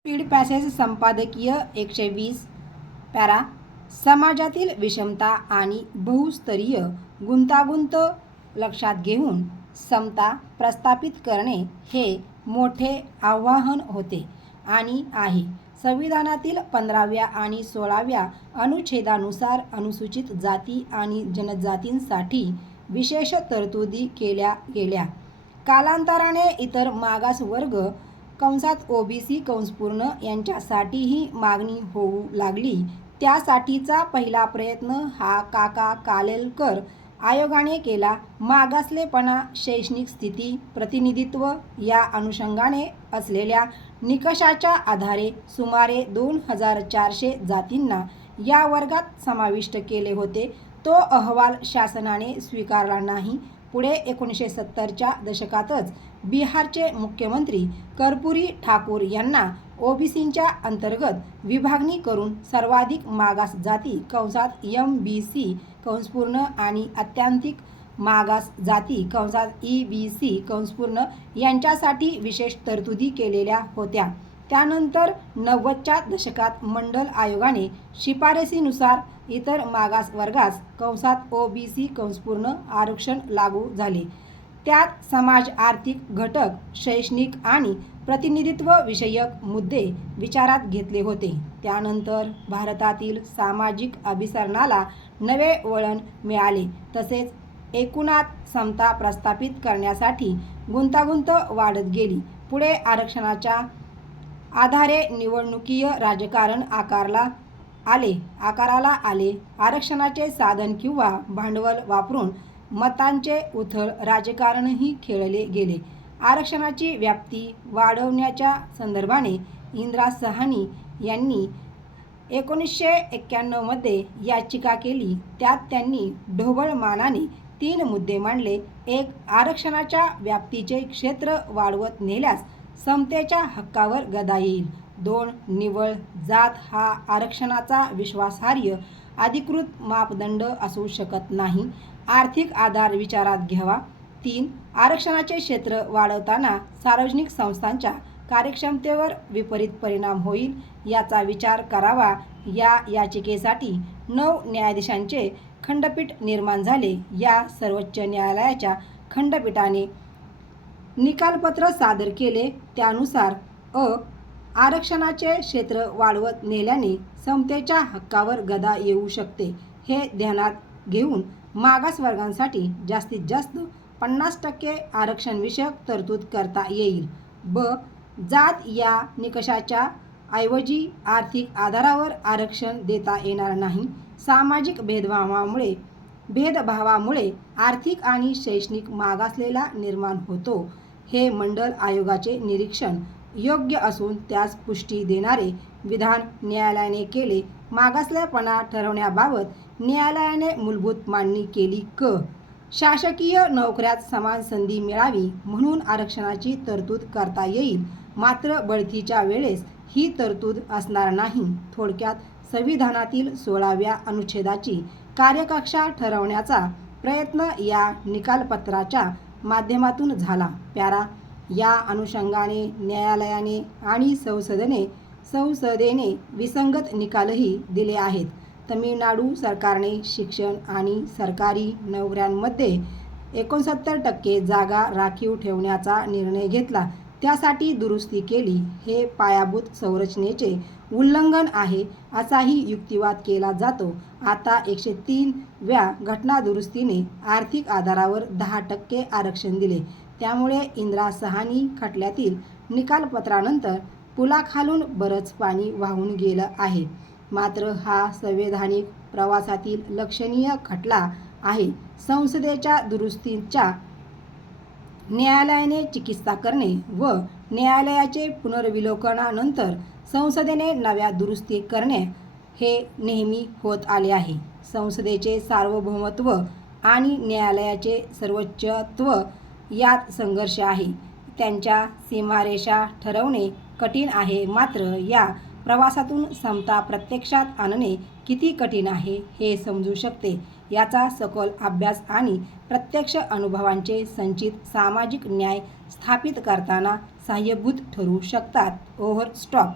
Speed passage संपादकीय 120 para. समाजातील विषमता आणि बहुस्तरीय गुंतागुंत लक्षात घेऊन समता प्रस्थापित करणे हे मोठे आव्हान होते आणि आहे. संविधानातील 15व्या आणि 16व्या अनुच्छेदानुसार अनुसूचित जाती आणि जनजातींसाठी विशेष तरतुदी केल्या गेल्या. कालांतराने इतर मागासवर्ग ओबीसी यांच्यासाठीही मागणी होऊ लागली. त्यासाठीचा पहिला प्रयत्न हा काका कालेलकर आयोगाने केला. मागासलेपणा, शैक्षणिक स्थिती, प्रतिनिधित्व या अनुषंगाने असलेल्या निकषाच्या आधारे सुमारे 2400 जातींना या वर्गात समाविष्ट केले होते. तो अहवाल शासनाने स्वीकारला नाही. पुढे 1970च्या दशकातच बिहारचे मुख्यमंत्री कर्पूरी ठाकूर यांना ओबीसींच्या अंतर्गत विभागणी करून सर्वाधिक मागास जाती MBC आणि अत्याधिक मागास जाती EBC यांच्यासाठी विशेष तरतुदी केलेल्या होत्या. त्यानंतर 90च्या दशकात मंडल आयोगाने शिफारसीनुसार इतर मागास वर्गास OBC आरक्षण लागू झाले. त्यात समाज, आर्थिक घटक, शैक्षणिक आणि प्रतिनिधित्व विषयक मुद्दे विचारात घेतले होते. त्यानंतर भारतातील सामाजिक अभिसरणाला नवे वळण मिळाले. तसेच एकूणात समता प्रस्थापित करण्यासाठी गुंतागुंत वाढत गेली. पुढे आरक्षणाच्या आधारे निवडणुकीय राजकारण आकाराला आले. आरक्षणाचे साधन किंवा भांडवल वापरून मतांचे उथळ राजकारणही खेळले गेले. आरक्षणाची व्याप्ती वाढवण्याच्या संदर्भाने इंदिरा साहनी यांनी 1991 मध्ये याचिका केली. त्यात त्यांनी ढोबळ मानाने 3 मुद्दे मांडले. 1. आरक्षणाच्या व्याप्तीचे क्षेत्र वाढवत नेल्यास समतेच्या हक्कावर गदा येईल. 2. निव्वळ जात हा आरक्षणाचा विश्वासार्ह अधिकृत मापदंड असू शकत नाही. आर्थिक आधार विचारात घ्यावा. 3. आरक्षणाचे क्षेत्र वाढवताना सार्वजनिक संस्थांच्या कार्यक्षमतेवर विपरीत परिणाम होईल याचा विचार करावा. या याचिकेसाठी 9 न्यायाधीशांचे खंडपीठ निर्माण झाले. या सर्वोच्च न्यायालयाच्या खंडपीठाने निकालपत्र सादर केले. त्यानुसार आरक्षणाचे क्षेत्र वाढवत नेल्याने समतेच्या हक्कावर गदा येऊ शकते. हे ध्यानात घेऊन मागासवर्गांसाठी जास्तीत जास्त 50% आरक्षणविषयक तरतूद करता येईल. जात या निकषाच्या ऐवजी आर्थिक आधारावर आरक्षण देता येणार नाही. सामाजिक भेदभावामुळे आर्थिक आणि शैक्षणिक मागासलेला निर्माण होतो. हे मंडल आयोगाचे निरीक्षण योग्य असून त्यास पुष्टी देणारे विधान न्यायालयाने केले. मागासलेपणा ठरवण्याबाबत न्यायालयाने मूलभूत मांडणी केली. शासकीय नोकऱ्यात समान संधी मिळावी म्हणून आरक्षणाची तरतूद करता येईल, मात्र बढतीच्या वेळेस ही तरतूद असणार नाही. थोडक्यात संविधानातील 16व्या अनुच्छेदाची कार्यकक्षा ठरवण्याचा प्रयत्न या निकालपत्राच्या माध्यमातून झाला. पॅरा. या अनुषंगाने न्यायालयाने आणि संसदेने विसंगत निकालही दिले आहेत. तमिळनाडू सरकारने शिक्षण आणि सरकारी नोकऱ्यांमध्ये 69% जागा राखीव ठेवण्याचा निर्णय घेतला. त्यासाठी दुरुस्ती केली. हे पायाभूत संरचनेचे उल्लंघन आहे असाही युक्तिवाद केला जातो. आता 103व्या घटनादुरुस्तीने आर्थिक आधारावर 10% आरक्षण दिले. त्यामुळे इंदिरा साहनी खटल्यातील निकालपत्रानंतर पुलाखालून बरंच पाणी वाहून गेलं आहे. मात्र हा संवैधानिक प्रवासातील लक्षणीय खटला आहे. संसदेच्या दुरुस्तीच्या न्यायालयाने चिकित्सा करणे व न्यायालयाचे पुनर्विलोकनानंतर संसदेने नव्या दुरुस्ती करणे हे नेहमी होत आले आहे. संसदेचे सार्वभौमत्व आणि न्यायालयाचे सर्वोच्चत्व यात संघर्ष आहे. त्यांच्या सीमारेषा ठरवणे कठीण आहे. मात्र या प्रवासातून समता प्रत्यक्षात आणणे किती कठीण आहे हे समजू शकते. याचा सखोल अभ्यास आणि प्रत्यक्ष अनुभवांचे संचित सामाजिक न्याय स्थापित करताना सहाय्यभूत ठरू शकतात. ओव्हरस्टॉप